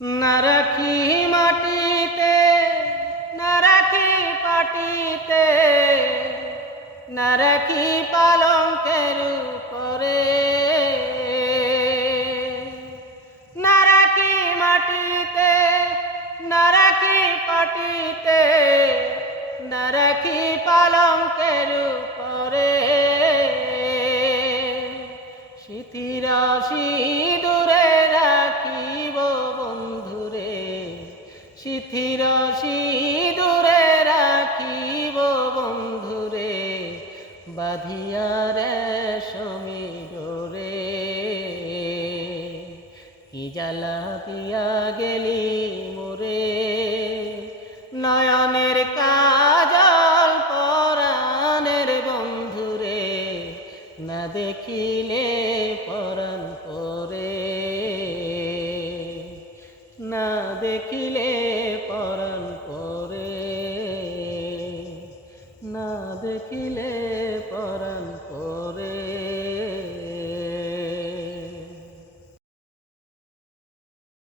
না রাখি মাটিতে, না রাখি পাটিতে, না রাখি পালঙ্কের উপরে, না রাখি মাটিতে, না রাখি পাটিতে, না রাখি পালঙ্কের উপরে। স্মৃতির সিঁদুরে রাখিব বন্ধুরে, স্মৃতির সিঁদুরে রাখিব বন্ধুরে, বাঁধিয়া রেশমি ডোরে। কি জ্বালা দিয়া গেলি মোরে, নয়নের কাজল পরাণের বন্ধুরে, না দেখিলে পরাণ পরে, না দেখিলে পরাণ পরে, না দেখিলে পরাণ পরে।